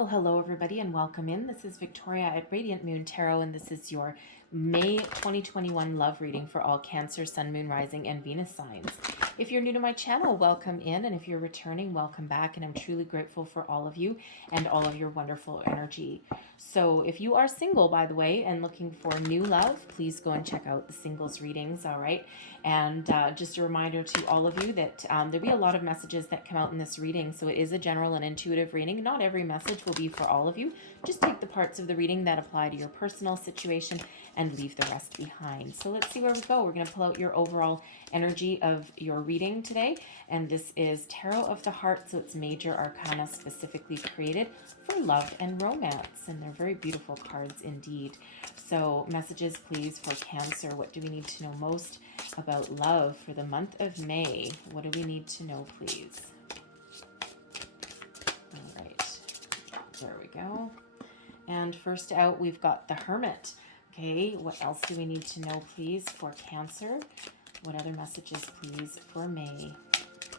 Well, hello everybody and welcome in. This is Victoria at Radiant Moon Tarot, and this is your May 2021 love reading for all Cancer, Sun, Moon, Rising, and Venus signs. If you're new to my channel, welcome in, and if you're returning, welcome back, and I'm truly grateful for all of you and all of your wonderful energy. So if you are single, by the way, and looking for new love, please go and check out the singles readings, all right? And just a reminder to all of you that there'll be a lot of messages that come out in this reading, so it is a general and intuitive reading. Not every message will be for all of you. Just take the parts of the reading that apply to your personal situation and leave the rest behind. So let's see where we go. We're going to pull out your overall energy of your reading today, and this is Tarot of the Heart, so it's major arcana specifically created for love and romance, and they're very beautiful cards indeed. So messages please for Cancer. What do we need to know most about love for the month of May? What do we need to know, please? All right, there we go. And first out, we've got the Hermit. Okay, what else do we need to know, please, for Cancer? What other messages, please, for May?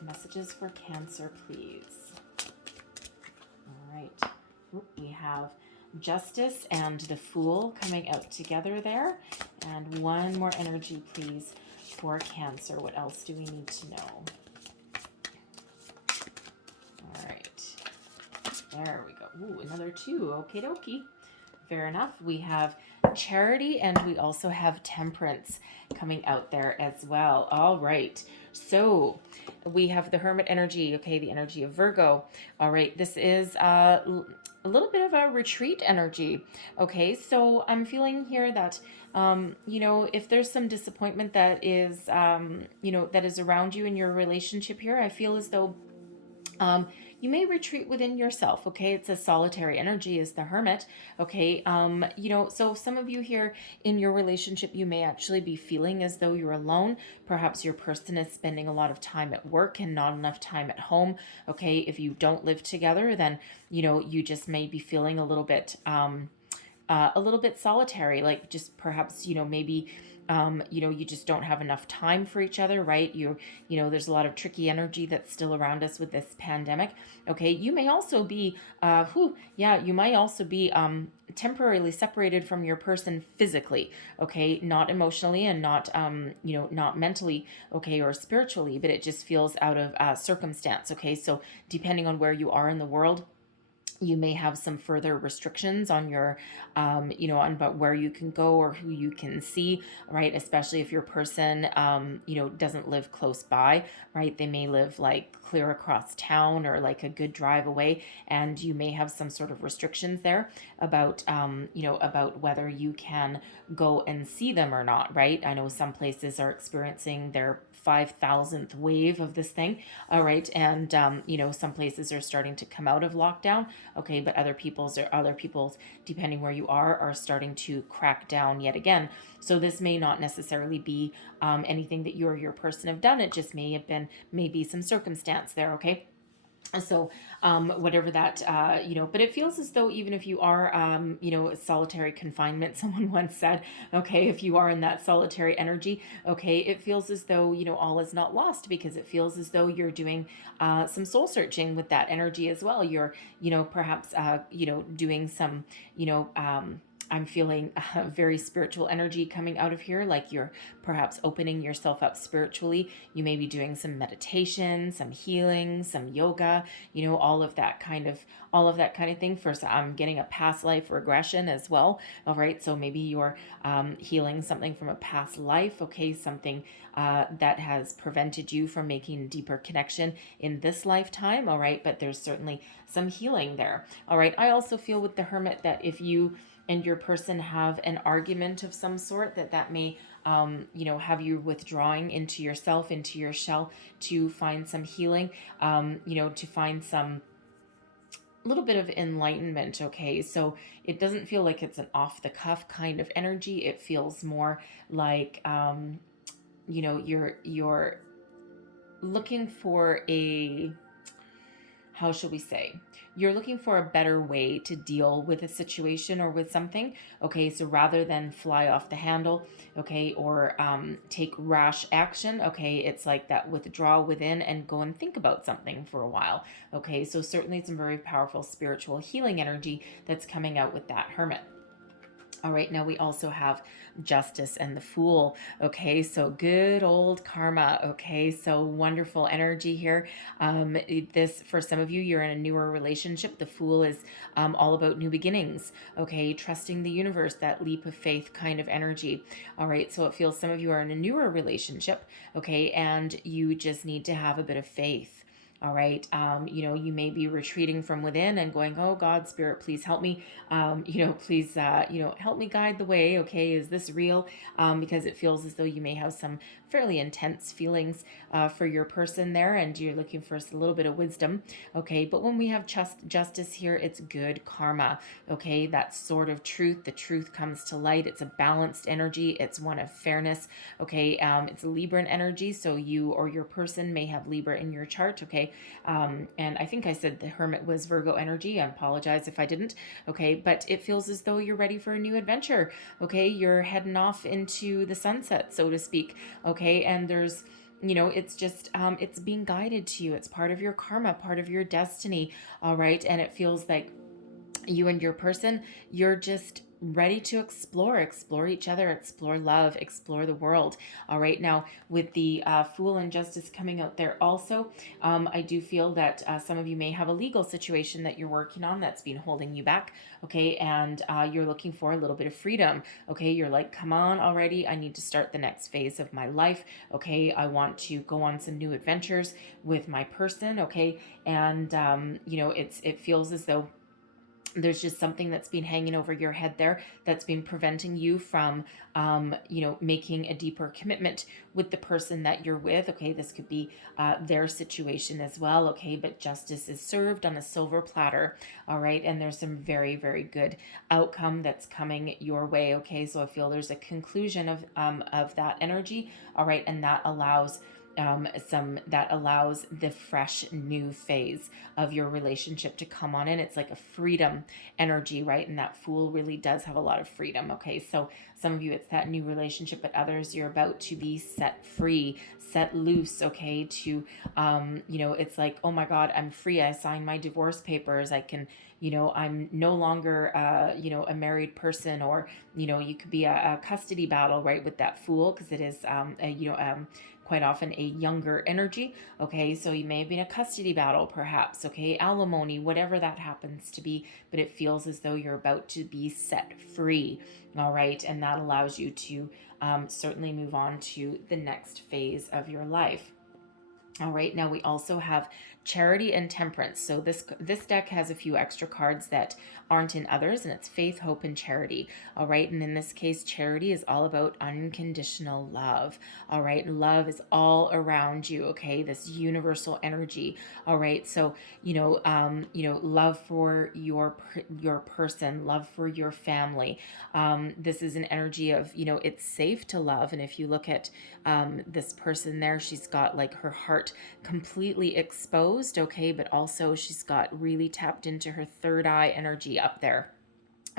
Messages for Cancer, please. All right. We have Justice and the Fool coming out together there. And one more energy, please, for Cancer. What else do we need to know? All right. There we go. Ooh, another two. Okie dokie. Fair enough. We have Charity and we also have Temperance coming out there as well. All right. So we have the Hermit energy. Okay, the energy of Virgo. All right. This is a little bit of a retreat energy. Okay, so I'm feeling here that if there's some disappointment that is that is around you in your relationship here, I feel as though you may retreat within yourself. Okay, it's a solitary energy is the Hermit. Okay, so some of you here in your relationship, you may actually be feeling as though you're alone. Perhaps your person is spending a lot of time at work and not enough time at home. Okay, if you don't live together, then you just may be feeling a little bit solitary, like just perhaps maybe you just don't have enough time for each other, right? There's a lot of tricky energy that's still around us with this pandemic. Okay, you may also be, you might also be temporarily separated from your person physically. Okay, not emotionally and not not mentally. Okay, or spiritually, but it just feels out of circumstance. Okay, so depending on where you are in the world, you may have some further restrictions on your, on about where you can go or who you can see, right? Especially if your person, doesn't live close by, right? They may live like clear across town or like a good drive away, and you may have some sort of restrictions there about, about whether you can go and see them or not, right? I know some places are experiencing their 5,000th wave of this thing, all right, and some places are starting to come out of lockdown. Okay, but other people's, depending where you are starting to crack down yet again. So this may not necessarily be anything that you or your person have done. It just may have been maybe some circumstance there. Okay. So whatever that but it feels as though even if you are solitary confinement, someone once said, okay, if you are in that solitary energy, okay, it feels as though all is not lost, because it feels as though you're doing some soul searching with that energy as well. You're perhaps doing some I'm feeling a very spiritual energy coming out of here, like you're perhaps opening yourself up spiritually. You may be doing some meditation, some healing, some yoga, all of that kind of thing. First, I'm getting a past life regression as well. All right, so maybe you're healing something from a past life. Okay, something that has prevented you from making a deeper connection in this lifetime. All right, but there's certainly some healing there. All right, I also feel with the Hermit that if you and your person have an argument of some sort, that may have you withdrawing into yourself, into your shell, to find some healing, to find some little bit of enlightenment. Okay, so it doesn't feel like it's an off the cuff kind of energy. It feels more like you're looking for a, how shall we say, you're looking for a better way to deal with a situation or with something. Okay, so rather than fly off the handle, okay, or take rash action, okay, it's like that withdraw within and go and think about something for a while. Okay, so certainly some very powerful spiritual healing energy that's coming out with that Hermit. All right, now we also have Justice and the Fool. Okay, so good old karma. Okay, so wonderful energy here. This, for some of you, you're in a newer relationship. The Fool is all about new beginnings. Okay, trusting the universe, that leap of faith kind of energy. All right, so it feels some of you are in a newer relationship. Okay, and you just need to have a bit of faith. All right. You may be retreating from within and going, oh, God, Spirit, please help me. Please, help me guide the way. Okay. Is this real? Because it feels as though you may have some fairly intense feelings for your person there, and you're looking for a little bit of wisdom. Okay. But when we have justice here, it's good karma. Okay. That sort of truth. The truth comes to light. It's a balanced energy. It's one of fairness. Okay. It's a Libran energy. So you or your person may have Libra in your chart. Okay. And I think I said the Hermit was Virgo energy. I apologize if I didn't. Okay, but it feels as though you're ready for a new adventure. Okay, you're heading off into the sunset, so to speak. Okay, and there's it's just it's being guided to you. It's part of your karma, part of your destiny. All right, and it feels like you and your person, you're just ready to explore each other, explore love, explore the world. All right, now with the Fool and Justice coming out there also, I do feel that some of you may have a legal situation that you're working on that's been holding you back. Okay, and you're looking for a little bit of freedom. Okay, you're like, come on already, I need to start the next phase of my life. Okay, I want to go on some new adventures with my person. Okay, and it feels as though there's just something that's been hanging over your head there that's been preventing you from making a deeper commitment with the person that you're with. Okay, this could be their situation as well. Okay, but justice is served on a silver platter. All right, and there's some very, very good outcome that's coming your way. Okay, so I feel there's a conclusion of that energy. All right, and that allows the fresh new phase of your relationship to come on in. It's like a freedom energy, right? And that Fool really does have a lot of freedom. Okay, so some of you it's that new relationship, but others you're about to be set free, set loose. Okay, to it's like, oh my God, I'm free. I signed my divorce papers. I can, I'm no longer a married person, or you could be a custody battle, right, with that Fool, because it is quite often a younger energy. Okay, so you may have been a custody battle, perhaps. Okay, alimony, whatever that happens to be, but it feels as though you're about to be set free. All right, and that allows you to certainly move on to the next phase of your life. All right, now we also have Charity and Temperance. So this deck has a few extra cards that aren't in others, and it's Faith, Hope, and Charity. All right, and in this case, Charity is all about unconditional love. All right, love is all around you. Okay, this universal energy. All right, so love for your person, love for your family. This is an energy of it's safe to love, and if you look at this person there, she's got like her heart completely exposed. Okay, but also she's got really tapped into her third eye energy up there.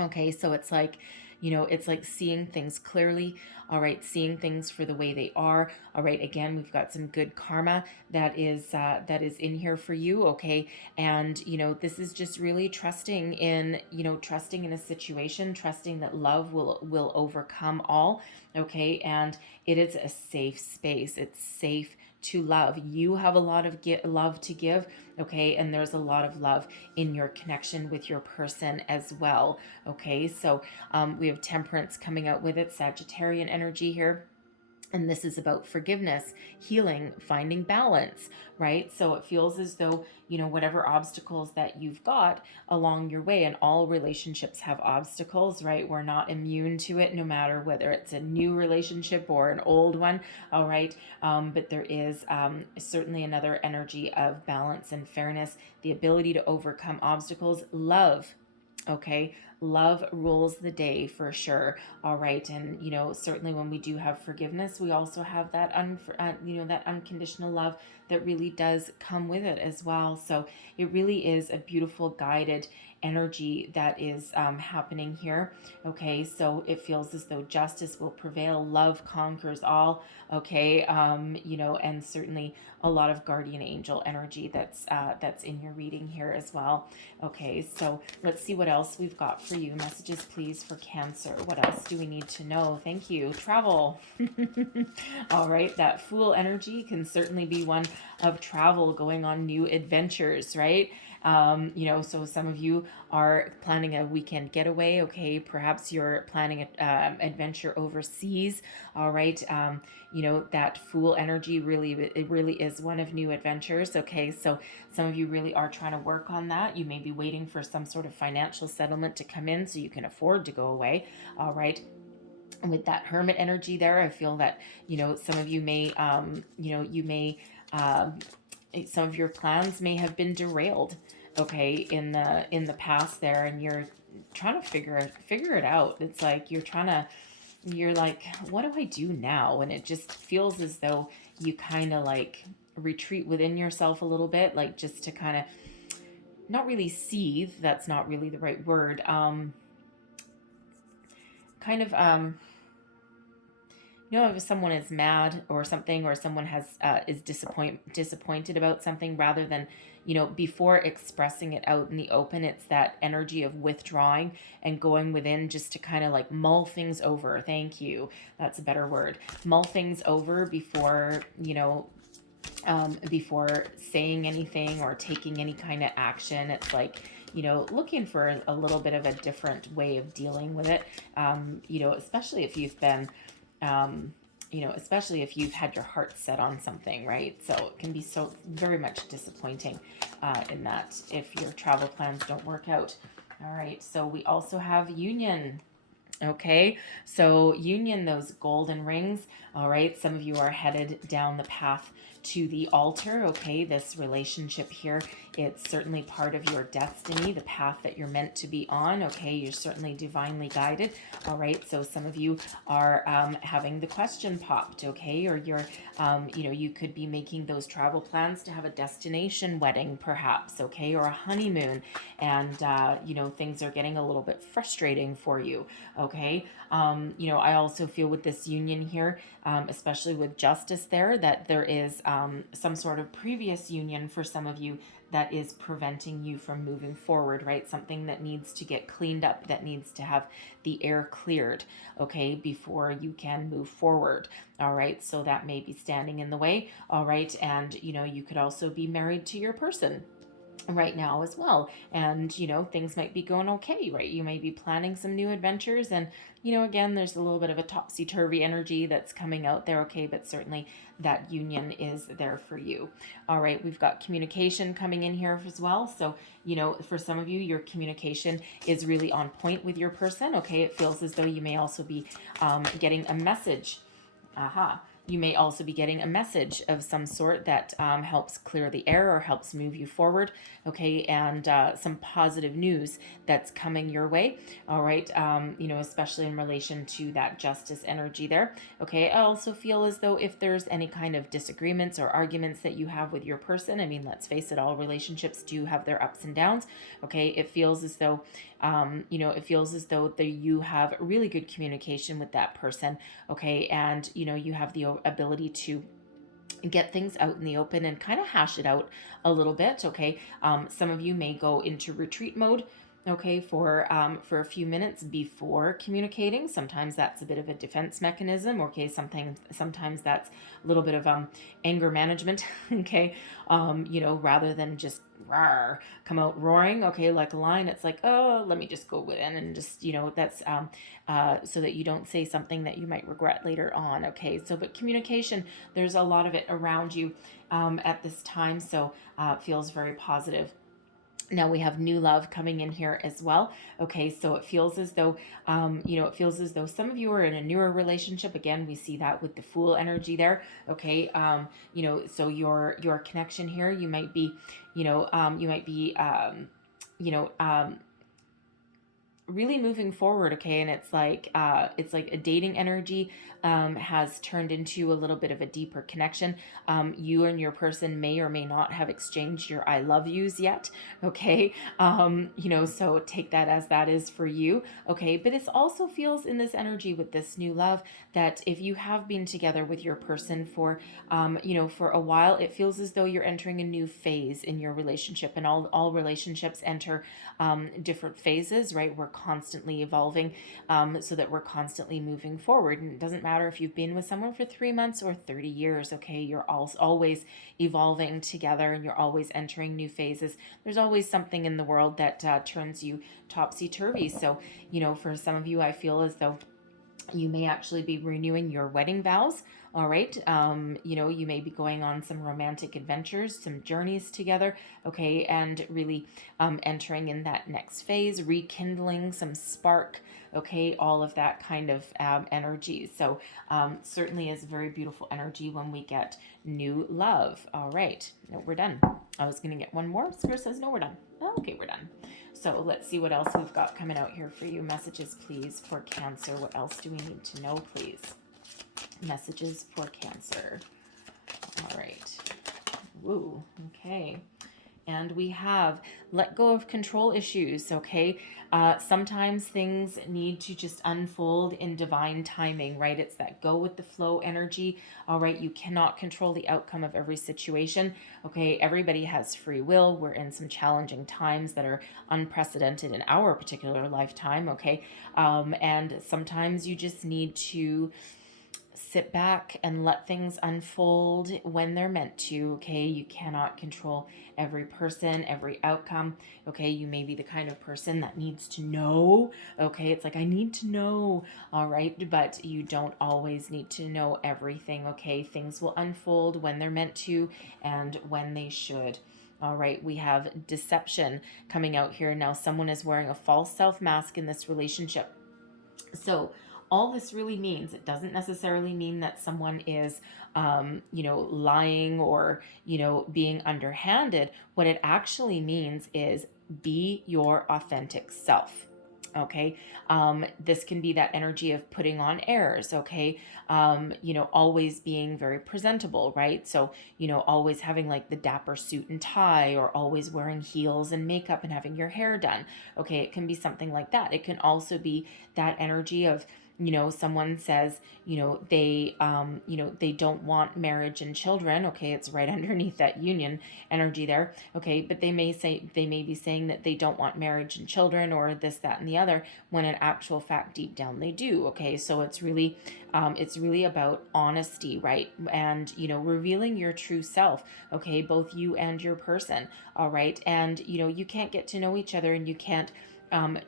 Okay, so it's like it's like seeing things clearly. All right, seeing things for the way they are. All right, again, we've got some good karma that is in here for you. Okay, and this is just really trusting in a situation, trusting that love will overcome all. Okay, and it is a safe space. It's safe to love. You have a lot of love to give. Okay, and there's a lot of love in your connection with your person as well. Okay, so we have Temperance coming out with it, Sagittarian energy here. And this is about forgiveness, healing, finding balance, right? So it feels as though, whatever obstacles that you've got along your way, and all relationships have obstacles, right? We're not immune to it, no matter whether it's a new relationship or an old one, all right? But there is certainly another energy of balance and fairness, the ability to overcome obstacles, love. Okay, love rules the day for sure. All right, and certainly when we do have forgiveness, we also have that that unconditional love that really does come with it as well. So it really is a beautiful guided energy that is happening here. Okay, so it feels as though justice will prevail, love conquers all. Okay, and certainly a lot of guardian angel energy that's in your reading here as well. Okay, so let's see what else we've got for you. Messages, please, for Cancer. What else do we need to know? Thank you. Travel. All right, that Fool energy can certainly be one of travel, going on new adventures, right? So some of you are planning a weekend getaway. Okay, perhaps you're planning an adventure overseas. All right, that Fool energy it really is one of new adventures. Okay, so some of you really are trying to work on that. You may be waiting for some sort of financial settlement to come in so you can afford to go away. All right, with that Hermit energy there, I feel that some of you may um, some of your plans may have been derailed, okay, in the past there, and you're trying to figure it out. It's like you're like, what do I do now? And it just feels as though you kind of like retreat within yourself a little bit, like just to kind of not really seethe. That's not really the right word. Kind of if someone is mad or something, or someone is disappointed about something, rather than before expressing it out in the open, it's that energy of withdrawing and going within, just to kind of like mull things over. Thank you, that's a better word. Mull things over before saying anything or taking any kind of action. It's like looking for a little bit of a different way of dealing with it. Especially if you've been especially if you've had your heart set on something, right? So it can be so very much disappointing in that if your travel plans don't work out. All right, so we also have union. Okay, so union, those golden rings. All right, some of you are headed down the path to the altar. Okay, this relationship here, it's certainly part of your destiny, the path that you're meant to be on. Okay, you're certainly divinely guided. All right, so some of you are having the question popped. Okay, or you could be making those travel plans to have a destination wedding, perhaps. Okay, or a honeymoon, and things are getting a little bit frustrating for you. Okay, I also feel with this union here, especially with justice there, that there is some sort of previous union for some of you that is preventing you from moving forward, right? Something that needs to get cleaned up, that needs to have the air cleared, okay, before you can move forward. All right, so that may be standing in the way. All right, and you could also be married to your person right now as well, and things might be going okay, right? You may be planning some new adventures, and again, there's a little bit of a topsy-turvy energy that's coming out there. Okay, but certainly that union is there for you. All right, we've got communication coming in here as well. So for some of you, your communication is really on point with your person. Okay, it feels as though you may also be getting a message. Aha. You may also be getting a message of some sort that helps clear the air or helps move you forward. Okay, and some positive news that's coming your way. All right, especially in relation to that justice energy there. Okay, I also feel as though if there's any kind of disagreements or arguments that you have with your person, I mean, let's face it, all relationships do have their ups and downs. Okay, it feels as though that you have really good communication with that person. Okay, and you have the ability to get things out in the open and kind of hash it out a little bit. Okay, some of you may go into retreat mode, okay, for a few minutes before communicating. Sometimes that's a bit of a defense mechanism. Okay, sometimes that's a little bit of anger management. Okay, rather than just come out roaring, okay, like a lion. It's like, oh, let me just go within and just that's so that you don't say something that you might regret later on. Okay, so but communication, there's a lot of it around you at this time, so it feels very positive. Now we have new love coming in here as well. Okay, so it feels as though, some of you are in a newer relationship. Again, we see that with the Fool energy there. Okay, so your connection here, you might be, you know, um, really moving forward, okay, and it's like a dating energy has turned into a little bit of a deeper connection. You and your person may or may not have exchanged your I love yous yet, okay. So take that as that is for you, okay. But it also feels in this energy with this new love that if you have been together with your person for for a while, it feels as though you're entering a new phase in your relationship, and all relationships enter different phases, right? We're constantly evolving, so that we're constantly moving forward. And it doesn't matter if you've been with someone for 3 months or 30 years, okay? You're always evolving together, and you're always entering new phases. There's always something in the world that turns you topsy-turvy. So, for some of you, I feel as though you may actually be renewing your wedding vows. All right. You may be going on some romantic adventures, some journeys together. Okay. And really entering in that next phase, rekindling some spark. Okay. All of that kind of energy. So certainly is a very beautiful energy when we get new love. All right. No, we're done. I was going to get one more. Square says, no, we're done. Okay, we're done. So let's see what else we've got coming out here for you. Messages, please, for Cancer. What else do we need to know, please? Messages for Cancer. All right. Woo. Okay. And we have let go of control issues, okay? Sometimes things need to just unfold in divine timing, right? It's that go with the flow energy, all right? You cannot control the outcome of every situation, okay? Everybody has free will. We're in some challenging times that are unprecedented in our particular lifetime, okay? And sometimes you just need to sit back and let things unfold when they're meant to, okay? You cannot control every person, every outcome, okay? You may be the kind of person that needs to know, okay? It's like, I need to know, all right? But you don't always need to know everything, okay? Things will unfold when they're meant to and when they should. All right, we have deception coming out here. Now, someone is wearing a false self mask in this relationship. So all this really means, it doesn't necessarily mean that someone is, lying or, being underhanded. What it actually means is be your authentic self. Okay. This can be that energy of putting on airs. Okay. Always being very presentable, right? So, always having like the dapper suit and tie, or always wearing heels and makeup and having your hair done. Okay. It can be something like that. It can also be that energy of, someone says, they don't want marriage and children. Okay. It's right underneath that union energy there. Okay. But they may be saying that they don't want marriage and children, or this, that, and the other, when in actual fact, deep down they do. Okay. So it's really about honesty, right? And, revealing your true self. Okay. Both you and your person. All right. And, you can't get to know each other, and you can't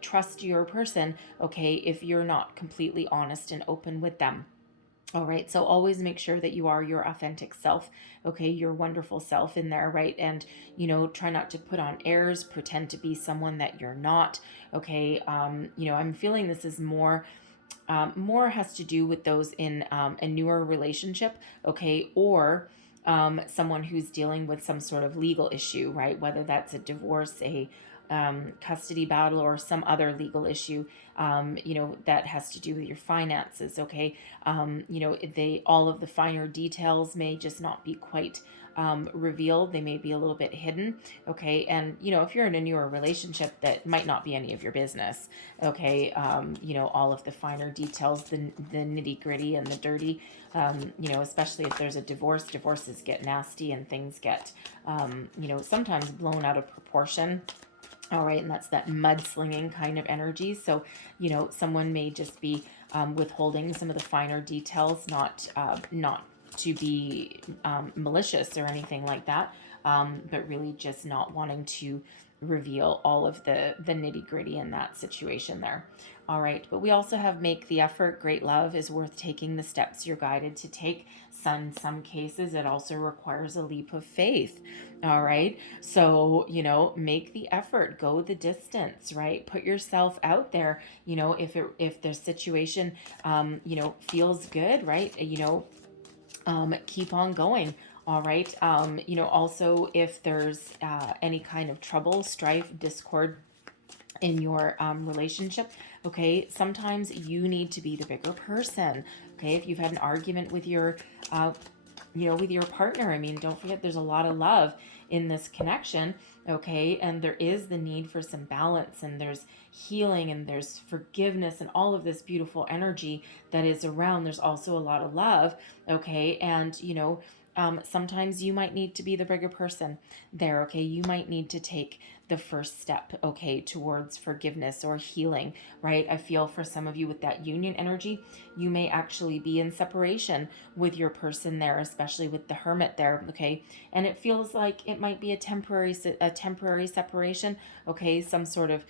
trust your person, okay, if you're not completely honest and open with them. All right, so always make sure that you are your authentic self, okay, your wonderful self in there, right? And, try not to put on airs, pretend to be someone that you're not, okay? I'm feeling this is more has to do with those in a newer relationship, okay, or someone who's dealing with some sort of legal issue, right? Whether that's a divorce, a custody battle, or some other legal issue, that has to do with your finances. Okay. They, all of the finer details may just not be quite revealed. They may be a little bit hidden. Okay. And, if you're in a newer relationship, that might not be any of your business. Okay. All of the finer details, the nitty gritty and the dirty, especially if there's a divorce. Divorces get nasty, and things get, sometimes blown out of proportion. All right, and that's that mudslinging kind of energy. So, someone may just be withholding some of the finer details, not to be malicious or anything like that, but really just not wanting to reveal all of the nitty gritty in that situation there. All right, but we also have make the effort. Great love is worth taking the steps you're guided to take. In some cases, it also requires a leap of faith. All right, so make the effort, go the distance, right? Put yourself out there. If the situation feels good, right? Keep on going. All right. Also, if there's any kind of trouble, strife, discord in your relationship. Okay, sometimes you need to be the bigger person. Okay, if you've had an argument with your with your partner, I mean, don't forget there's a lot of love in this connection. Okay, and there is the need for some balance, and there's healing, and there's forgiveness, and all of this beautiful energy that is around. There's also a lot of love. Okay, and sometimes you might need to be the bigger person there. Okay, you might need to take the first step, okay, towards forgiveness or healing, right? I feel for some of you with that union energy, you may actually be in separation with your person there, especially with the Hermit there, okay? And it feels like it might be a temporary separation, okay? Some sort of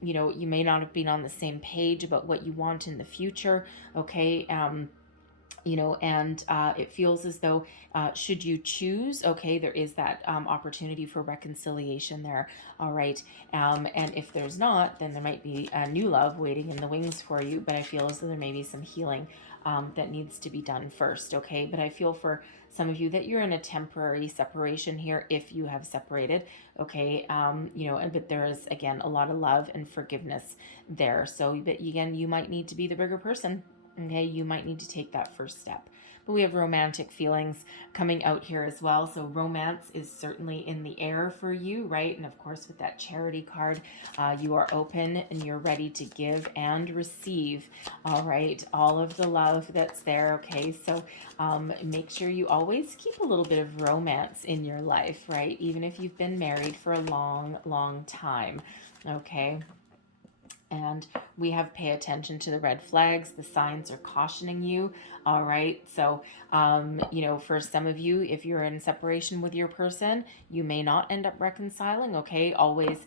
you may not have been on the same page about what you want in the future, okay? And it feels as though should you choose, okay, there is that opportunity for reconciliation there. All right. And if there's not, then there might be a new love waiting in the wings for you, but I feel as though there may be some healing that needs to be done first. Okay, but I feel for some of you that you're in a temporary separation here if you have separated. Okay, but there is again a lot of love and forgiveness there. So but again, you might need to be the bigger person. Okay, you might need to take that first step. But we have romantic feelings coming out here as well. So romance is certainly in the air for you, right? And of course, with that charity card, you are open and you're ready to give and receive. All right, all of the love that's there. Okay, so make sure you always keep a little bit of romance in your life, right? Even if you've been married for a long, long time. Okay. And we have pay attention to the red flags. The signs are cautioning you. All right. So, for some of you, if you're in separation with your person, you may not end up reconciling. Okay. Always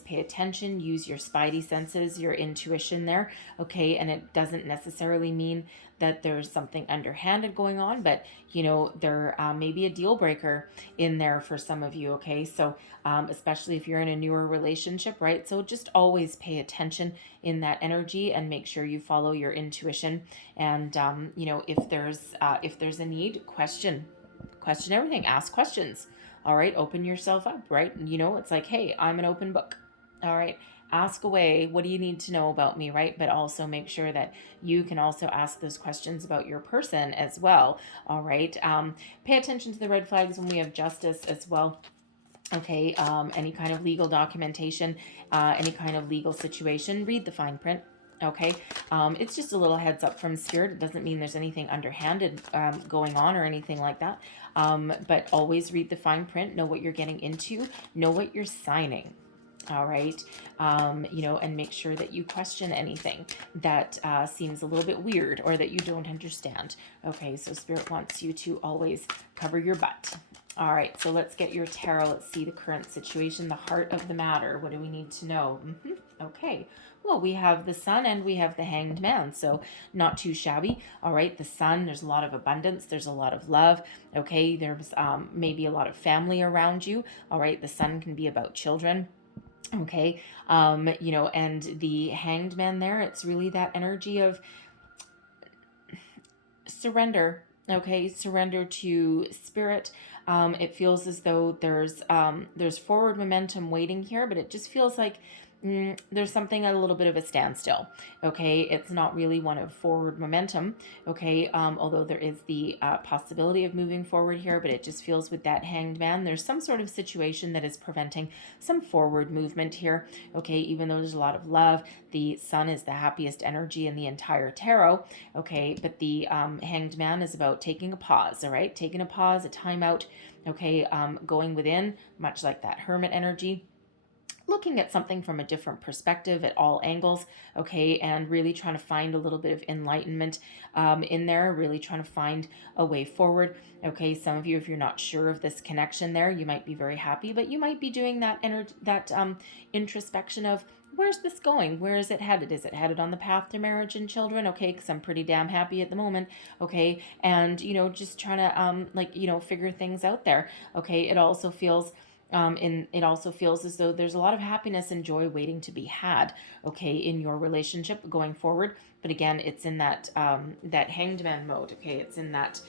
pay attention. Use your spidey senses, your intuition there. Okay. And it doesn't necessarily mean that there's something underhanded going on, but there may be a deal breaker in there for some of you. Okay. So, especially if you're in a newer relationship, right? So just always pay attention in that energy and make sure you follow your intuition. And if there's a need, question everything, ask questions. All right, open yourself up, right? It's like, hey, I'm an open book. All right, ask away. What do you need to know about me, right? But also make sure that you can also ask those questions about your person as well. All right, pay attention to the red flags when we have justice as well. Okay, any kind of legal documentation, any kind of legal situation, read the fine print. Okay, it's just a little heads up from Spirit. It doesn't mean there's anything underhanded going on or anything like that. But always read the fine print, know what you're getting into, know what you're signing. All right, and make sure that you question anything that seems a little bit weird or that you don't understand. Okay, so Spirit wants you to always cover your butt. All right, so let's get your tarot. Let's see the current situation, the heart of the matter. What do we need to know? Okay, well, we have the Sun and we have the Hanged Man, so not too shabby. All right, the Sun, there's a lot of abundance. There's a lot of love. Okay, there's maybe a lot of family around you. All right, the Sun can be about children. Okay, and the Hanged Man there, it's really that energy of surrender. Okay, surrender to Spirit. It feels as though there's forward momentum waiting here, but it just feels like there's something at a little bit of a standstill. Okay, it's not really one of forward momentum. Okay, although there is the possibility of moving forward here, but it just feels with that Hanged Man, there's some sort of situation that is preventing some forward movement here. Okay, even though there's a lot of love, the Sun is the happiest energy in the entire tarot. Okay, but the Hanged Man is about taking a pause. All right, taking a pause, a timeout. Okay, going within, much like that Hermit energy, looking at something from a different perspective at all angles, okay, and really trying to find a little bit of enlightenment in there, really trying to find a way forward. Okay, some of you, if you're not sure of this connection there, you might be very happy, but you might be doing that introspection of, where's this going? Where is it headed? Is it headed on the path to marriage and children? Okay, because I'm pretty damn happy at the moment. Okay, and just trying to figure things out there. Okay, it also feels And it also feels as though there's a lot of happiness and joy waiting to be had, okay, in your relationship going forward. But again, it's in that that hanged man mode, okay. It's in that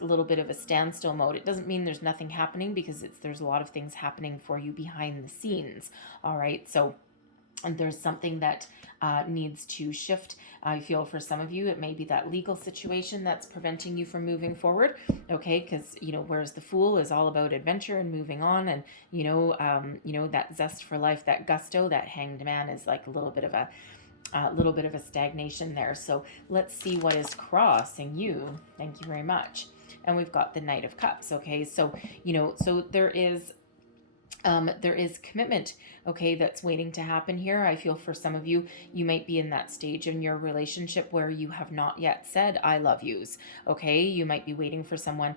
little bit of a standstill mode. It doesn't mean there's nothing happening, because there's a lot of things happening for you behind the scenes. All right, so and there's something that needs to shift. I feel for some of you, it may be that legal situation that's preventing you from moving forward. Okay, because whereas the Fool is all about adventure and moving on, and that zest for life, that gusto, that Hanged Man is like a little bit of a stagnation there. So let's see what is crossing you. Thank you very much. And we've got the Knight of Cups. Okay, so so there is commitment, okay, that's waiting to happen here. I feel for some of you, you might be in that stage in your relationship where you have not yet said I love yous, okay. You might be waiting for someone,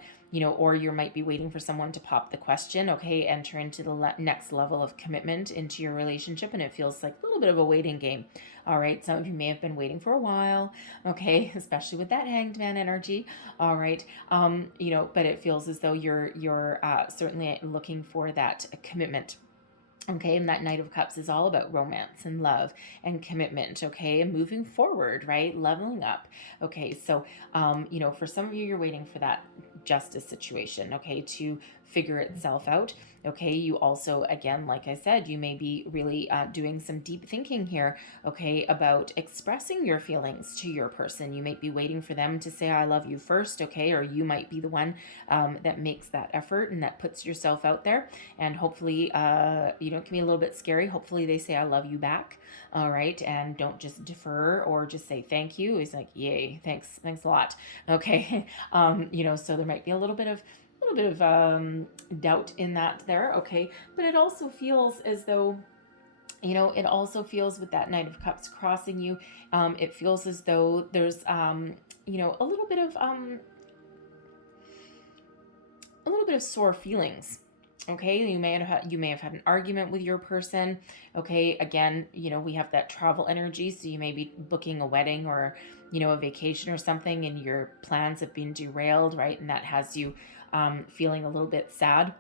or you might be waiting for someone to pop the question, okay, enter into the next level of commitment into your relationship, and it feels like a little bit of a waiting game. All right, some of you may have been waiting for a while, okay, especially with that Hanged Man energy. All right, but it feels as though you're certainly looking for that commitment. Okay, and that Knight of Cups is all about romance and love and commitment, okay, and moving forward, right? Leveling up. Okay, so, for some of you, you're waiting for that justice situation, okay, to figure itself out. Okay, you also, again, like I said, you may be really doing some deep thinking here, okay, about expressing your feelings to your person. You might be waiting for them to say, I love you first, okay, or you might be the one that makes that effort and that puts yourself out there. And hopefully, it can be a little bit scary. Hopefully they say, I love you back. All right. And don't just defer or just say thank you. He's like, yay, thanks a lot. Okay. So there might be a little bit of doubt in that there. Okay. But it also feels as though, it also feels with that Knight of Cups crossing you, it feels as though there's, a little bit of, sore feelings. Okay, you may have had an argument with your person. Okay, again, we have that travel energy, so you may be booking a wedding or a vacation or something, and your plans have been derailed, right? And that has you feeling a little bit sad.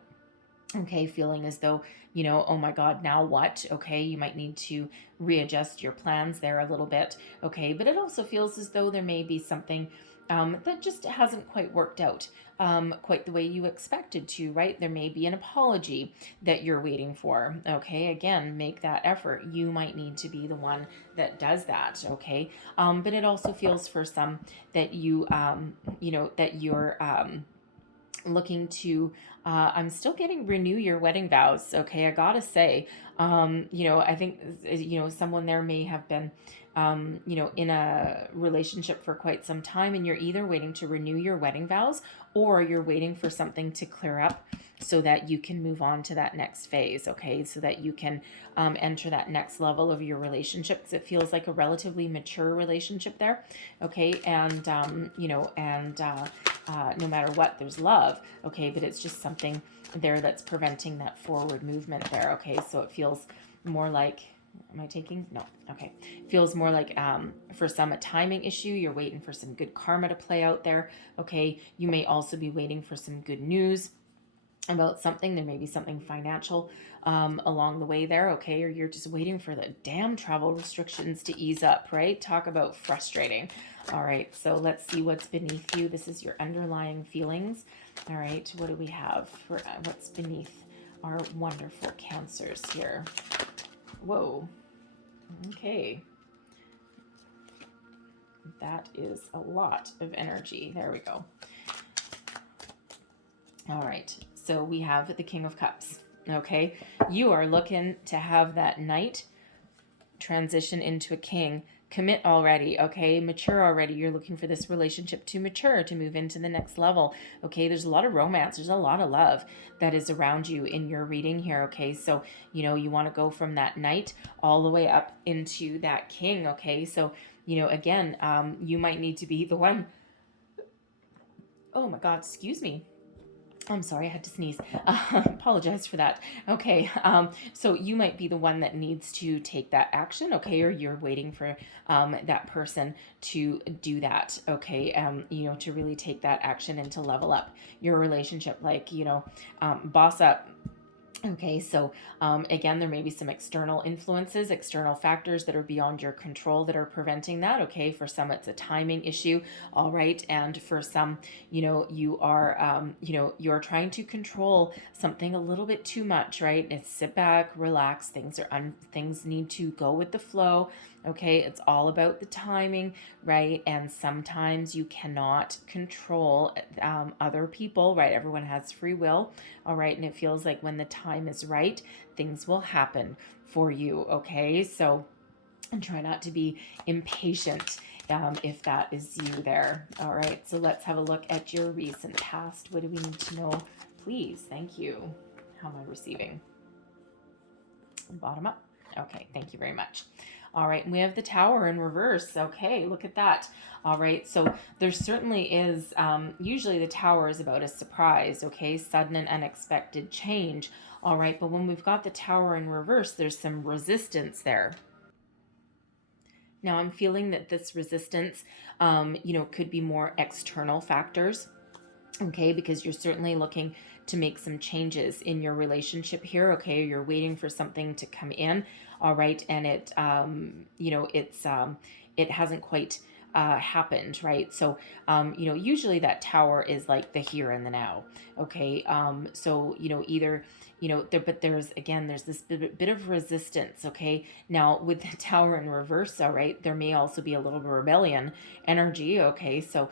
Okay, feeling as though, oh my God, now what? Okay, you might need to readjust your plans there a little bit. Okay, but it also feels as though there may be something that just hasn't quite worked out quite the way you expected to, right? There may be an apology that you're waiting for. Okay, again, make that effort. You might need to be the one that does that. Okay, but it also feels for some that that you're looking to I'm still getting renew your wedding vows. Okay, I gotta say, I think someone there may have been in a relationship for quite some time, and you're either waiting to renew your wedding vows or you're waiting for something to clear up so that you can move on to that next phase. Okay, so that you can enter that next level of your relationship, because it feels like a relatively mature relationship there. Okay, and no matter what, there's love. Okay, but it's just something there that's preventing that forward movement there. Okay, so it feels more like, am I taking? No. Okay. Feels more like for some a timing issue. You're waiting for some good karma to play out there. Okay. You may also be waiting for some good news about something. There may be something financial along the way there. Okay. Or you're just waiting for the damn travel restrictions to ease up, right? Talk about frustrating. All right. So let's see what's beneath you. This is your underlying feelings. All right. What do we have for what's beneath our wonderful Cancers here? Whoa. Okay. That is a lot of energy. There we go. All right. So we have the King of Cups. Okay. You are looking to have that Knight transition into a King. Commit already, okay? Mature already. You're looking for this relationship to mature, to move into the next level, okay? There's a lot of romance. There's a lot of love that is around you in your reading here, okay? So, you want to go from that Knight all the way up into that King, okay? So, again, you might need to be the one. Oh my God, excuse me. I'm sorry, I had to sneeze. Apologize for that. Okay, so you might be the one that needs to take that action, okay, or you're waiting for that person to do that, okay, to really take that action and to level up your relationship, like, boss up, Okay, so again, there may be some external influences, external factors that are beyond your control that are preventing that. Okay, for some, it's a timing issue, all right, and for some, you are trying to control something a little bit too much, right? It's sit back, relax. Things need to go with the flow. Okay, it's all about the timing, right? And sometimes you cannot control other people, right? Everyone has free will, all right, and it feels like when the time is right, things will happen for you. Okay, so and try not to be impatient if that is you there. All right, so let's have a look at your recent past. What do we need to know, please? Thank you. How am I receiving? Bottom up. Okay, thank you very much. All right, and we have the Tower in reverse. Okay, look at that. All right, so there certainly is, usually the Tower is about a surprise, okay, sudden and unexpected change. All right, but when we've got the Tower in reverse, there's some resistance there. Now I'm feeling that this resistance, could be more external factors. Okay, because you're certainly looking to make some changes in your relationship here. Okay, you're waiting for something to come in. All right, and it hasn't quite happened, right? So, usually that Tower is like the here and the now. Okay, so either but there's this bit of resistance. Okay, now with the Tower in reverse, all right, there may also be a little bit of rebellion energy. Okay, so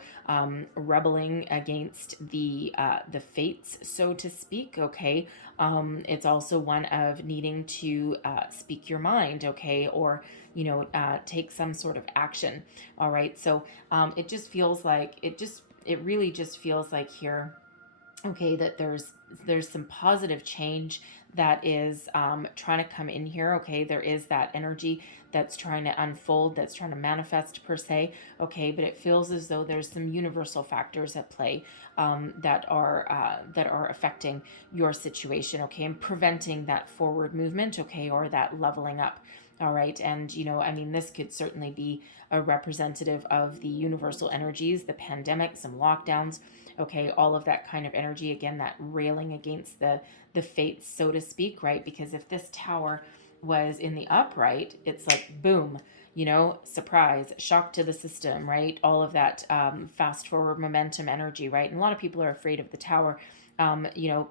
rebelling against the fates, so to speak. Okay, it's also one of needing to speak your mind. Okay, or take some sort of action. All right, so it just feels like it really just feels like here, okay, that there's some positive change that is trying to come in here. Okay, there is that energy that's trying to unfold, that's trying to manifest per se. Okay, but it feels as though there's some universal factors at play that are affecting your situation. Okay, and preventing that forward movement. Okay, or that leveling up. All right, and this could certainly be a representative of the universal energies, the pandemic, some lockdowns. Okay, all of that kind of energy, again, that railing against the fates, so to speak, right? Because if this Tower was in the upright, it's like boom, surprise, shock to the system, right? All of that fast forward momentum energy, right? And a lot of people are afraid of the Tower,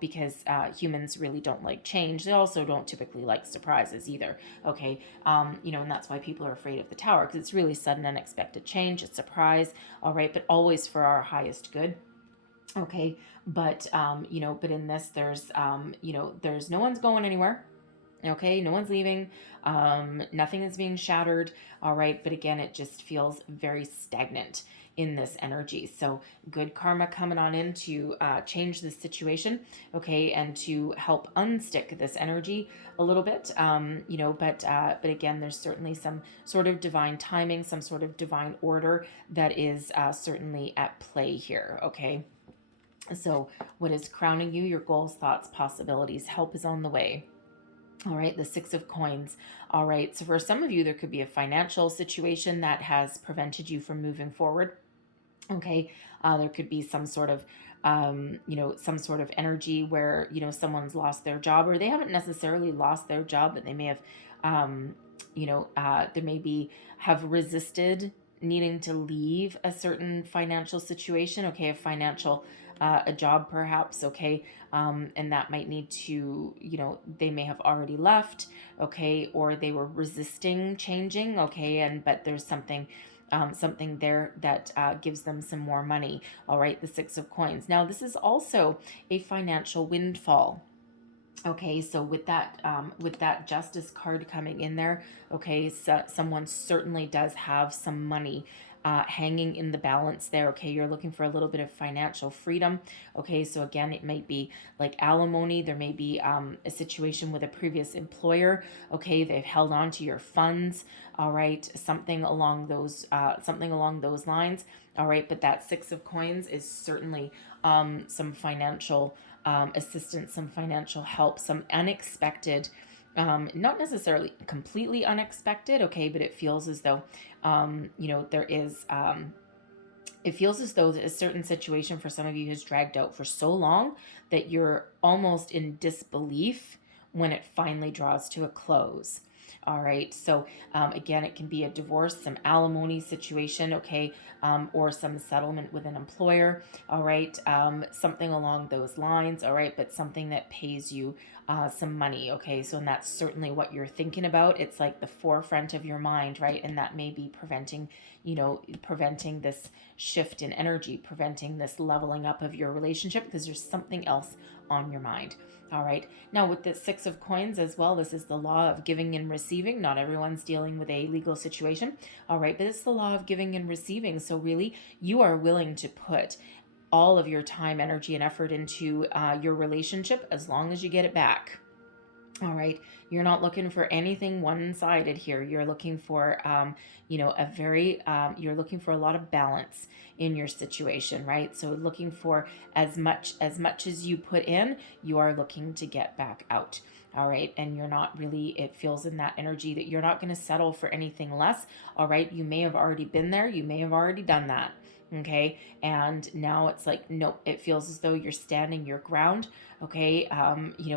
because humans really don't like change. They also don't typically like surprises either. Okay, and that's why people are afraid of the Tower, because it's really sudden, unexpected change, a surprise. All right, but always for our highest good. Okay, but but in this, there's no one's going anywhere. Okay, no one's leaving. Nothing is being shattered. All right, but again, it just feels very stagnant in this energy. So good karma coming on in to change this situation. Okay, and to help unstick this energy a little bit. But again, there's certainly some sort of divine timing, some sort of divine order that is certainly at play here. Okay. So, what is crowning you? Your goals, thoughts, possibilities. Help is on the way. All right, the Six of Coins. All right, so for some of you, there could be a financial situation that has prevented you from moving forward. Okay, there could be some sort of energy where someone's lost their job, or they haven't necessarily lost their job, but they may have, there may be have resisted needing to leave a certain financial situation. Okay, a job perhaps. Okay, and that might need to, they may have already left. Okay, or they were resisting changing. Okay, but there's something there that gives them some more money. All right, the Six of Coins. Now, this is also a financial windfall. Okay, so with that Justice card coming in there, okay, so someone certainly does have some money hanging in the balance there. Okay, you're looking for a little bit of financial freedom. Okay, so again, it might be like alimony. There may be a situation with a previous employer. Okay, they've held on to your funds. All right, something along those lines. All right, but that Six of Coins is certainly some financial assistance, some financial help, some unexpected, not necessarily completely unexpected, okay, but it feels as though, there is, it feels as though a certain situation for some of you has dragged out for so long that you're almost in disbelief. when it finally draws to a close. All right. So again, it can be a divorce, some alimony situation, okay, or some settlement with an employer. All right. Something along those lines. All right. But something that pays you some money. Okay. So, and that's certainly what you're thinking about. It's like the forefront of your mind, right? And that may be preventing this shift in energy, preventing this leveling up of your relationship because there's something else on your mind. All right. Now, with the Six of Coins as well, this is the law of giving and receiving. Not everyone's dealing with a legal situation. All right. But it's the law of giving and receiving. So, really, you are willing to put all of your time, energy, and effort into your relationship as long as you get it back. All right. You're not looking for anything one-sided here. You're looking for, you're looking for a lot of balance in your situation, right? So looking for as much as you put in, you are looking to get back out. All right. And you're not really, it feels in that energy that you're not going to settle for anything less. All right. You may have already been there. You may have already done that. Okay. And now it's like, nope, it feels as though you're standing your ground. Okay.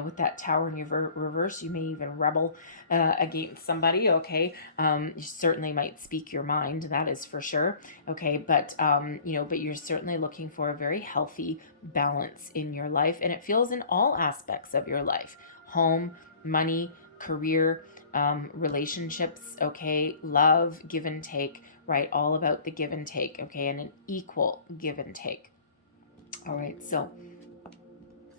With that Tower in your reverse, you may even rebel against somebody. Okay. You certainly might speak your mind. That is for sure. Okay. But you're certainly looking for a very healthy balance in your life. And it feels in all aspects of your life: home, money, career, relationships, okay, love, give and take, right? All about the give and take, okay, and an equal give and take. All right, so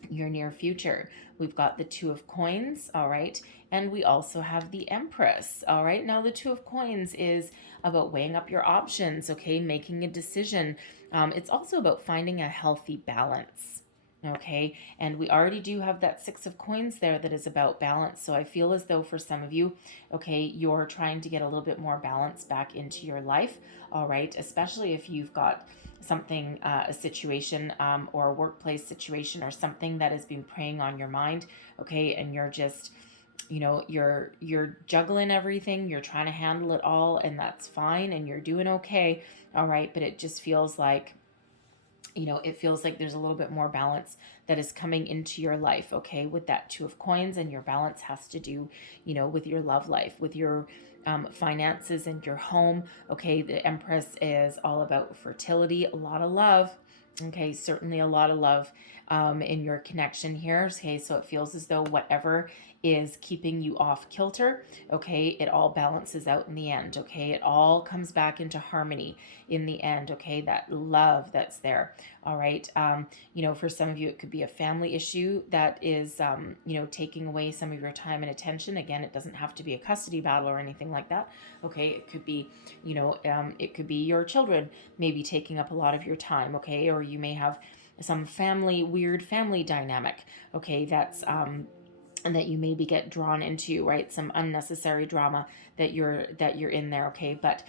your near future, we've got the Two of Coins, all right, and we also have the Empress. All right, now the Two of Coins is about weighing up your options, okay, making a decision. It's also about finding a healthy balance. Okay, and we already do have that Six of Coins there that is about balance. So I feel as though for some of you, okay, you're trying to get a little bit more balance back into your life. All right, especially if you've got something, a situation, or a workplace situation, or something that has been preying on your mind. Okay, and you're just, you're juggling everything, you're trying to handle it all, and that's fine, and you're doing okay. All right, but it just feels like, it feels like there's a little bit more balance that is coming into your life, okay, with that Two of Coins. And your balance has to do, with your love life, with your finances and your home, okay. The Empress is all about fertility, a lot of love, okay, certainly a lot of love in your connection here, okay. So it feels as though whatever is keeping you off kilter, okay, it all balances out in the end, okay. It all comes back into harmony in the end, okay. That love that's there. All right. For some of you, it could be a family issue that is, taking away some of your time and attention. Again, it doesn't have to be a custody battle or anything like that. Okay. It could be, it could be your children maybe taking up a lot of your time. Okay. Or you may have some weird family dynamic. Okay. That's, and that you maybe get drawn into, right? Some unnecessary drama that you're in there, okay. But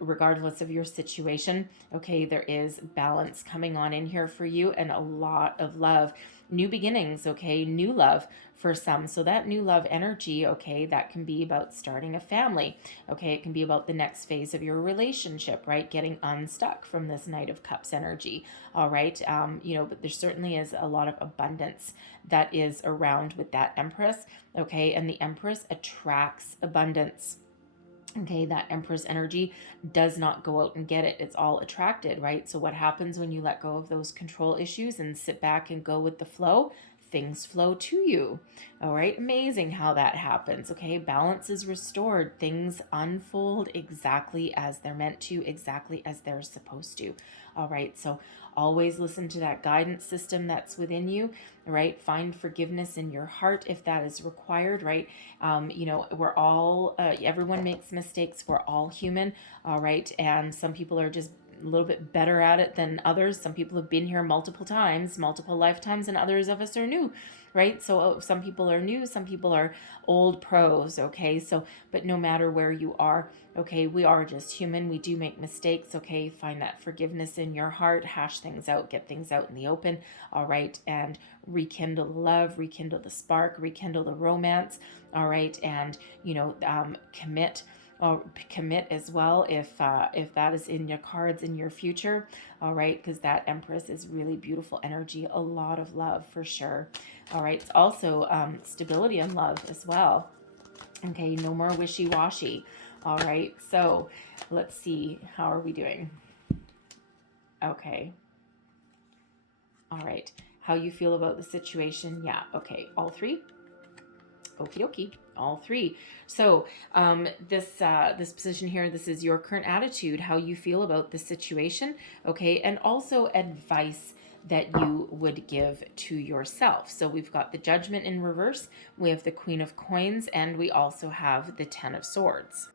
regardless of your situation, okay, there is balance coming on in here for you, and a lot of love, new beginnings, okay, new love for some. So that new love energy, okay, that can be about starting a family, okay. It can be about the next phase of your relationship, right? Getting unstuck from this Knight of Cups energy. All right. But there certainly is a lot of abundance that is around with that Empress, okay. And the Empress attracts abundance. Okay, that Empress energy does not go out and get it. It's all attracted, right? So what happens when you let go of those control issues and sit back and go with the flow? Things flow to you. All right, amazing how that happens. Okay, balance is restored. Things unfold exactly as they're meant to, exactly as they're supposed to. All right, so always listen to that guidance system that's within you, right? Find forgiveness in your heart if that is required, right? We're all, everyone makes mistakes. We're all human, all right? And some people are just a little bit better at it than others. Some people have been here multiple times, multiple lifetimes, and others of us are new, right? So some people are new, some people are old pros, okay? So, but no matter where you are, okay, we are just human. We do make mistakes, okay? Find that forgiveness in your heart, hash things out, get things out in the open, all right? And rekindle the love, rekindle the spark, rekindle the romance, all right? And, commit, commit as well if that is in your cards in your future. All right, because that Empress is really beautiful energy, a lot of love for sure. All right, it's also stability and love as well. Okay, no more wishy-washy. All right, so let's see, how are we doing? Okay, all right, how you feel about the situation? Yeah, okay, all three. Okie dokie, all three. So this position here, this is your current attitude, how you feel about the situation, okay, and also advice that you would give to yourself. So we've got the Judgment in reverse, we have the Queen of Coins, and we also have the Ten of Swords.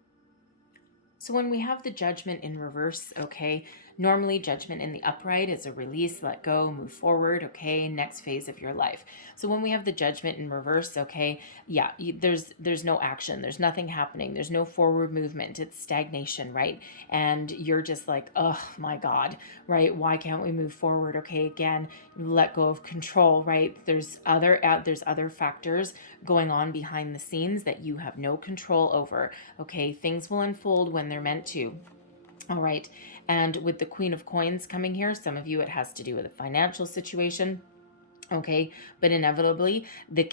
So when we have the Judgment in reverse, okay, normally Judgment in the upright is a release, let go, move forward, okay, next phase of your life. So when we have the Judgment in reverse, okay, yeah, there's no action, there's nothing happening, there's no forward movement, it's stagnation, right? And you're just like, oh my God, right? Why can't we move forward? Okay, again, let go of control, right? There's other factors going on behind the scenes that you have no control over. Okay, things will unfold when they're meant to. All right, and with the Queen of Coins coming here, some of you it has to do with a financial situation. Okay, but inevitably the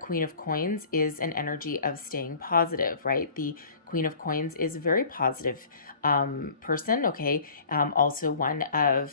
Queen of Coins is an energy of staying positive, right? The Queen of Coins is a very positive person, okay? Also one of,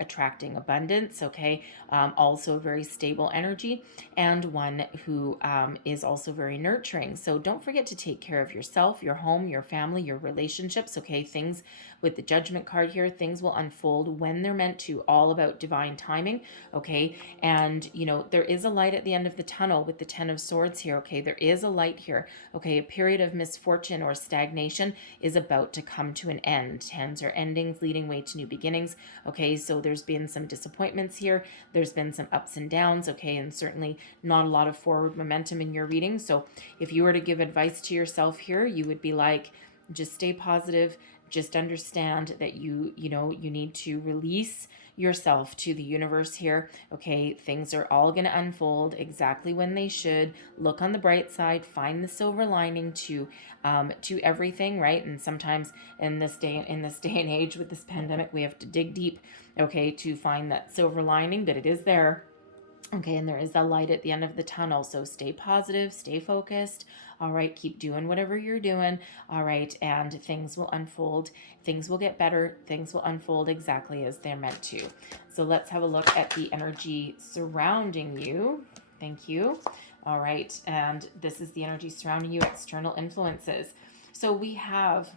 attracting abundance, okay? Also a very stable energy, and one who is also very nurturing. So don't forget to take care of yourself, your home, your family, your relationships, okay? Things with the Judgment card here, things will unfold when they're meant to, all about divine timing, okay? And, there is a light at the end of the tunnel with the Ten of Swords here, okay? There is a light here, okay? A period of misfortune or stagnation is about to come to an end. Tens are endings leading way to new beginnings, okay? So there's been some disappointments here. There's been some ups and downs, okay? And certainly not a lot of forward momentum in your reading. So if you were to give advice to yourself here, you would be like, just stay positive. Just understand that you need to release yourself to the universe here. Okay, things are all going to unfold exactly when they should. Look on the bright side, find the silver lining to everything, right? And sometimes in this day and age with this pandemic, we have to dig deep, okay, to find that silver lining, but it is there. Okay, and there is a light at the end of the tunnel. So stay positive, stay focused. All right, keep doing whatever you're doing. All right, and things will unfold. Things will get better. Things will unfold exactly as they're meant to. So let's have a look at the energy surrounding you. Thank you. All right, and this is the energy surrounding you, external influences. So we have,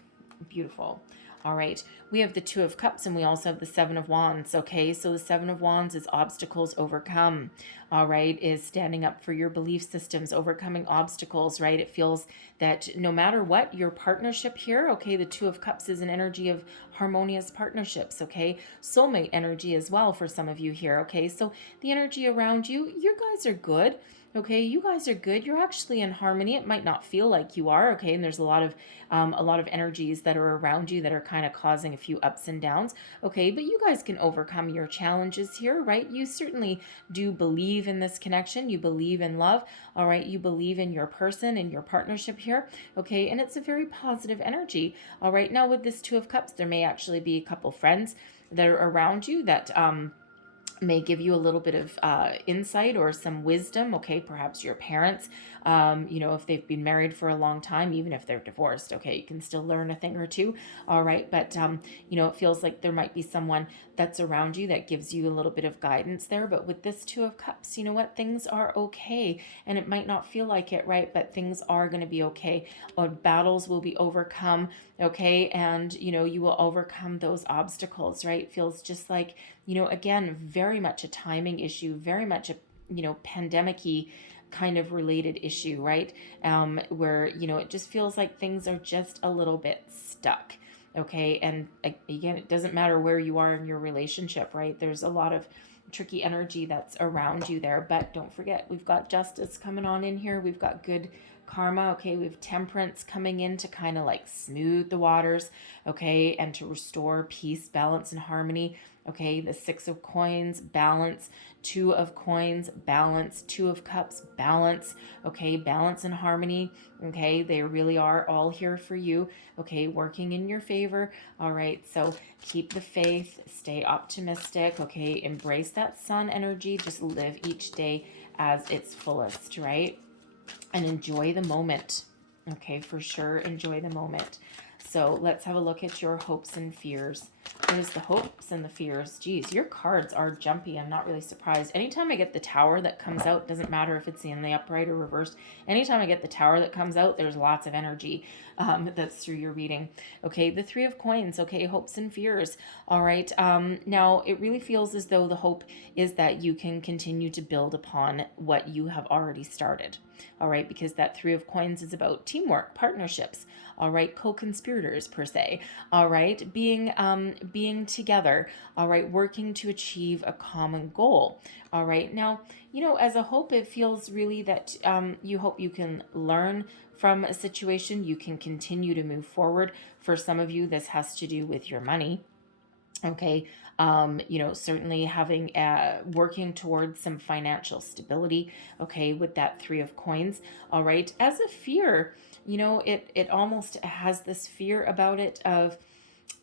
beautiful. All right, we have the Two of Cups and we also have the Seven of Wands, okay? So the Seven of Wands is obstacles overcome, all right, is standing up for your belief systems, overcoming obstacles, right? It feels that no matter what, your partnership here, okay, the Two of Cups is an energy of harmonious partnerships, okay? Soulmate energy as well for some of you here, okay? So the energy around you, you guys are good. Okay, you guys are good. You're actually in harmony. It might not feel like you are, okay? And there's a lot of energies that are around you that are kind of causing a few ups and downs, okay? But you guys can overcome your challenges here, right? You certainly do believe in this connection. You believe in love, all right? You believe in your person and your partnership here, okay? And it's a very positive energy, all right? Now with this Two of Cups, there may actually be a couple friends that are around you that may give you a little bit of insight or some wisdom, okay? Perhaps your parents, if they've been married for a long time, even if they're divorced, okay, you can still learn a thing or two, all right? But, it feels like there might be someone that's around you that gives you a little bit of guidance there. But with this Two of Cups, you know what? Things are okay. And it might not feel like it, right? But things are going to be okay. Battles will be overcome, okay? And, you will overcome those obstacles, right? It feels just like, again, very much a timing issue, very much a, pandemic-y kind of related issue, right? Where, it just feels like things are just a little bit stuck. Okay. And again, it doesn't matter where you are in your relationship, right? There's a lot of tricky energy that's around you there, but don't forget, we've got justice coming on in here. We've got good karma. Okay, we have Temperance coming in to kind of like smooth the waters, okay, and to restore peace, balance, and harmony. Okay, the Six of Coins, balance. Two of Coins, balance. Two of Cups, balance. Okay, balance and harmony. Okay, they really are all here for you. Okay, working in your favor. All right, so keep the faith, stay optimistic. Okay, embrace that sun energy. Just live each day as its fullest, right? And enjoy the moment. Okay, for sure, enjoy the moment. So let's have a look at your hopes and fears. What is the hopes and the fears? Geez, your cards are jumpy. I'm not really surprised. Anytime I get the Tower that comes out, doesn't matter if it's in the upright or reversed. Anytime I get the Tower that comes out, there's lots of energy that's through your reading. Okay, the Three of Coins. Okay, hopes and fears. All right. Now, it really feels as though the hope is that you can continue to build upon what you have already started. All right, because that Three of Coins is about teamwork, partnerships. All right, co-conspirators per se. All right, being together. All right, working to achieve a common goal. All right, now, as a hope, it feels really that you hope you can learn from a situation. You can continue to move forward. For some of you, this has to do with your money. Okay, certainly having working towards some financial stability. Okay, with that Three of Coins. All right, as a fear, it almost has this fear about it of,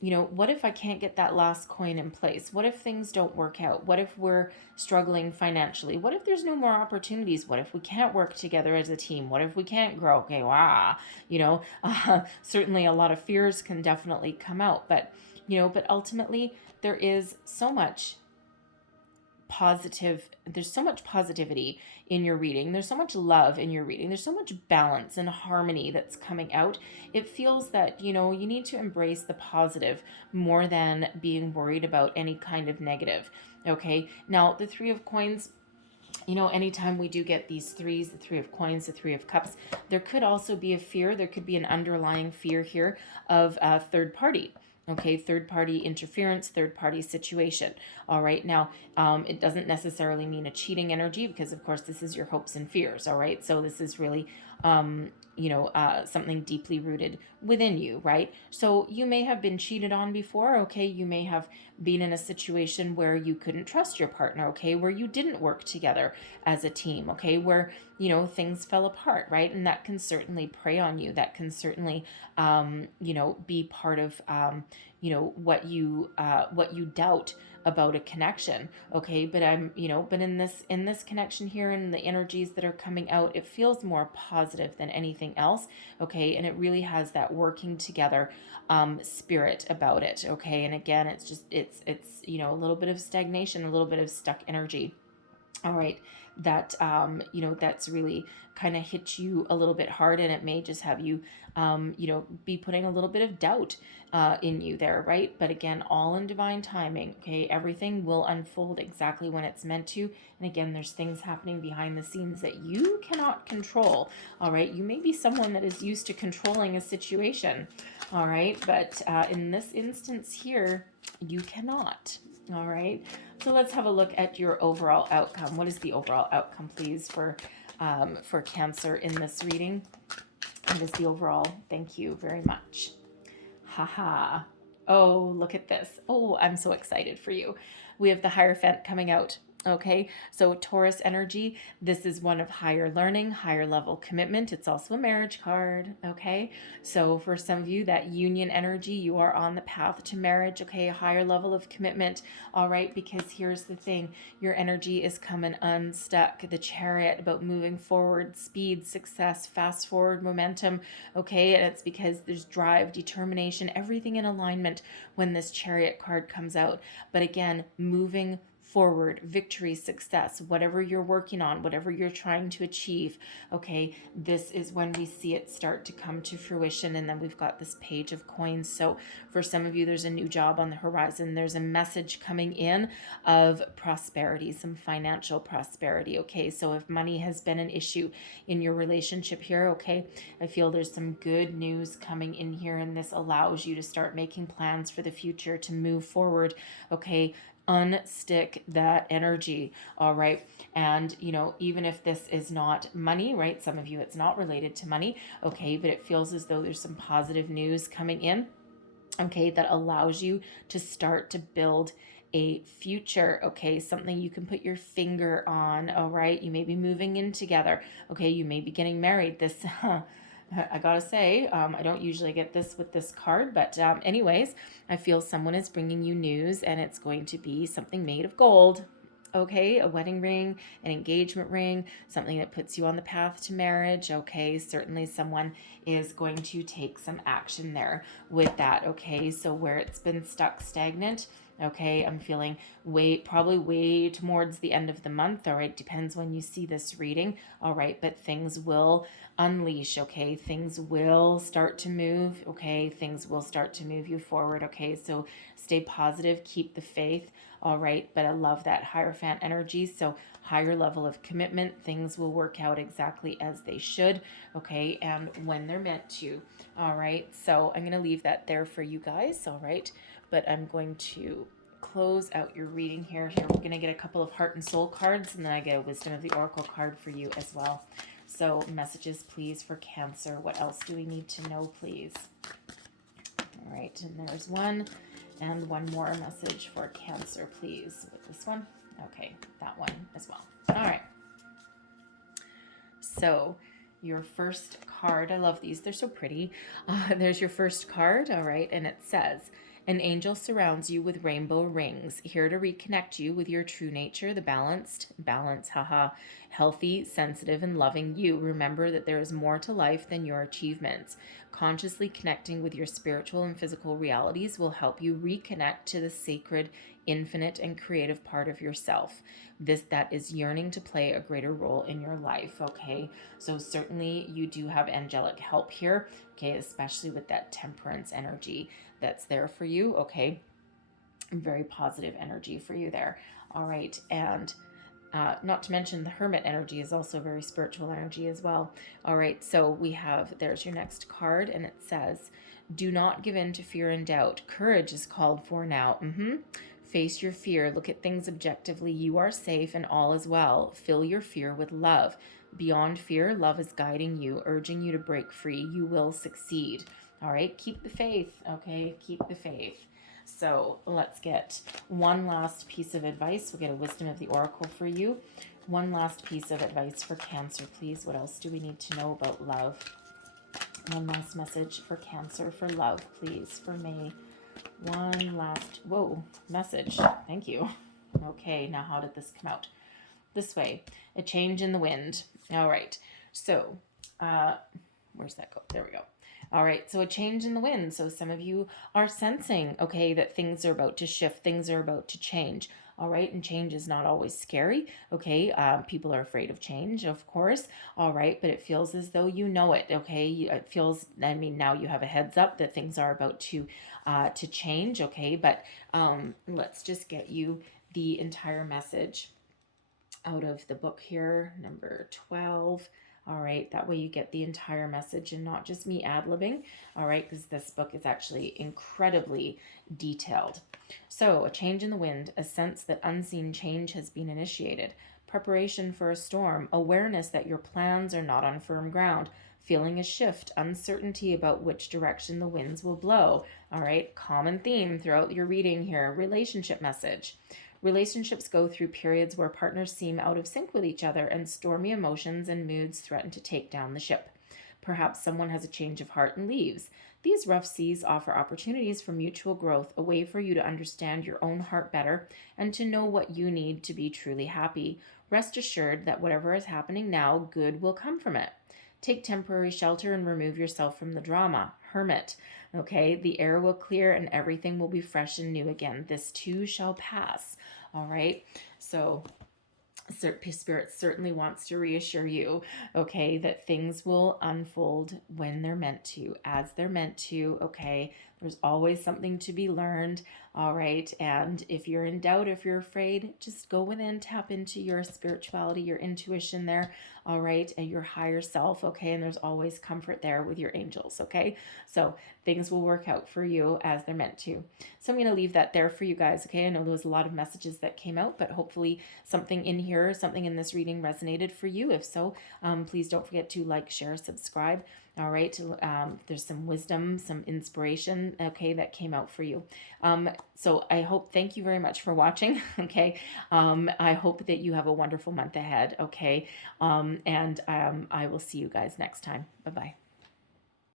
what if I can't get that last coin in place? What if things don't work out? What if we're struggling financially? What if there's no more opportunities? What if we can't work together as a team? What if we can't grow? Okay, wow, certainly a lot of fears can definitely come out, but ultimately there is so much there's so much positivity in your reading. There's so much love in your reading. There's so much balance and harmony that's coming out. It feels that, you need to embrace the positive more than being worried about any kind of negative. Okay. Now, the Three of Coins, anytime we do get these threes, the Three of Coins, the Three of Cups, there could also be a fear. There could be an underlying fear here of a third party. Okay, third party interference, third party situation. All right, now it doesn't necessarily mean a cheating energy because, of course, this is your hopes and fears. All right, so this is really, something deeply rooted within you, right? So you may have been cheated on before. Okay, you may have been in a situation where you couldn't trust your partner. Okay, where you didn't work together as a team. Okay, where things fell apart, right? And that can certainly prey on you. That can certainly, be part of, what you doubt about a connection. Okay, but but in this connection here and the energies that are coming out, it feels more positive than anything else. Okay, and it really has that working together spirit about it. Okay, and again, it's a little bit of stagnation, a little bit of stuck energy. All right, that that's really kind of hit you a little bit hard, and it may just have you be putting a little bit of doubt in you there, right? But again, all in divine timing. Okay, everything will unfold exactly when it's meant to. And again, there's things happening behind the scenes that you cannot control. All right, you may be someone that is used to controlling a situation. All right, but in this instance here, you cannot. All right, so let's have a look at your overall outcome. What is the overall outcome, please, for Cancer in this reading? What is the overall? Thank you very much. Haha. Oh, look at this. Oh, I'm so excited for you. We have the Hierophant coming out. Okay, so Taurus energy, this is one of higher learning, higher level commitment. It's also a marriage card. Okay, so for some of you, that union energy, you are on the path to marriage. Okay, a higher level of commitment. All right, because here's the thing, your energy is coming unstuck. The Chariot, about moving forward, speed, success, fast forward momentum. Okay, and it's because there's drive, determination, everything in alignment when this Chariot card comes out. But again, moving forward, victory, success, whatever you're working on, whatever you're trying to achieve. Okay, this is when we see it start to come to fruition. And then we've got this Page of Coins. So for some of you, there's a new job on the horizon. There's a message coming in of prosperity, some financial prosperity. Okay, so if money has been an issue in your relationship here, okay, I feel there's some good news coming in here, and this allows you to start making plans for the future, to move forward. Okay, unstick that energy. All right. And, even if this is not money, right? Some of you, it's not related to money. Okay. But it feels as though there's some positive news coming in. Okay. That allows you to start to build a future. Okay. Something you can put your finger on. All right. You may be moving in together. Okay. You may be getting married. This, I gotta say, I don't usually get this with this card, but anyways, I feel someone is bringing you news, and it's going to be something made of gold. Okay, a wedding ring, an engagement ring, something that puts you on the path to marriage. Okay, certainly someone is going to take some action there with that. Okay, so where it's been stuck stagnant, okay, I'm feeling probably way towards the end of the month. All right, depends when you see this reading. All right, but things will unleash. Okay, things will start to move. Okay, things will start to move you forward. Okay, so stay positive, keep the faith. All right, but I love that Hierophant energy. So higher level of commitment, things will work out exactly as they should. Okay, and when they're meant to. All right, so I'm going to leave that there for you guys. All right, but I'm going to close out your reading here. We're going to get a couple of heart and soul cards, and then I get a wisdom of the oracle card for you as well. So messages, please, for Cancer. What else do we need to know, please? All right, and there's one. And one more message for Cancer, please, with this one. Okay, that one as well. All right. So your first card, I love these. They're so pretty. There's your first card, all right, and it says, an angel surrounds you with rainbow rings, here to reconnect you with your true nature, the balance, healthy, sensitive, and loving you. Remember that there is more to life than your achievements. Consciously connecting with your spiritual and physical realities will help you reconnect to the sacred, infinite, and creative part of yourself. That is yearning to play a greater role in your life. Okay, so certainly you do have angelic help here. Okay, especially with that Temperance energy that's there for you. Okay, very positive energy for you there. All right, and not to mention the Hermit energy is also very spiritual energy as well. All right, so there's your next card, and it says, do not give in to fear and doubt. Courage is called for now. Face your fear. Look at things objectively. You are safe and all is well. Fill your fear with love. Beyond fear, love is guiding you, urging you to break free. You will succeed. All right, keep the faith. Okay, keep the faith. So let's get one last piece of advice. We'll get a wisdom of the oracle for you. One last piece of advice for Cancer, please. What else do we need to know about love? One last message for Cancer for love, please, for May. One last, message. Thank you. Okay, now how did this come out? This way, a change in the wind. All right, so where's that go? There we go. All right, so a change in the wind. So some of you are sensing, okay, that things are about to shift, things are about to change. All right, and change is not always scary. Okay, people are afraid of change, of course. All right, but it feels as though you know it. Okay, it feels. I mean, now you have a heads up that things are about to change. Okay, but let's just get you the entire message out of the book here, number 12. All right, that way you get the entire message and not just me ad-libbing. All right, because this book is actually incredibly detailed. So, a change in the wind, a sense that unseen change has been initiated. Preparation for a storm, awareness that your plans are not on firm ground. Feeling a shift, uncertainty about which direction the winds will blow. All right, common theme throughout your reading here, relationship message. Relationships go through periods where partners seem out of sync with each other and stormy emotions and moods threaten to take down the ship. Perhaps someone has a change of heart and leaves. These rough seas offer opportunities for mutual growth, a way for you to understand your own heart better and to know what you need to be truly happy. Rest assured that whatever is happening now, good will come from it. Take temporary shelter and remove yourself from the drama. Hermit. Okay, the air will clear and everything will be fresh and new again. This too shall pass. All right, so Spirit certainly wants to reassure you, okay, that things will unfold when they're meant to, as they're meant to, okay? There's always something to be learned, all right? And if you're in doubt, if you're afraid, just go within, tap into your spirituality, your intuition there, all right, and your higher self, okay? And there's always comfort there with your angels, okay? So things will work out for you as they're meant to. So I'm going to leave that there for you guys, okay? I know there was a lot of messages that came out, but hopefully something in here, something in this reading resonated for you. If so, please don't forget to like, share, subscribe. All right, there's some wisdom, some inspiration, okay, that came out for you. So I hope, thank you very much for watching, okay? I hope that you have a wonderful month ahead, okay? And I will see you guys next time. Bye-bye.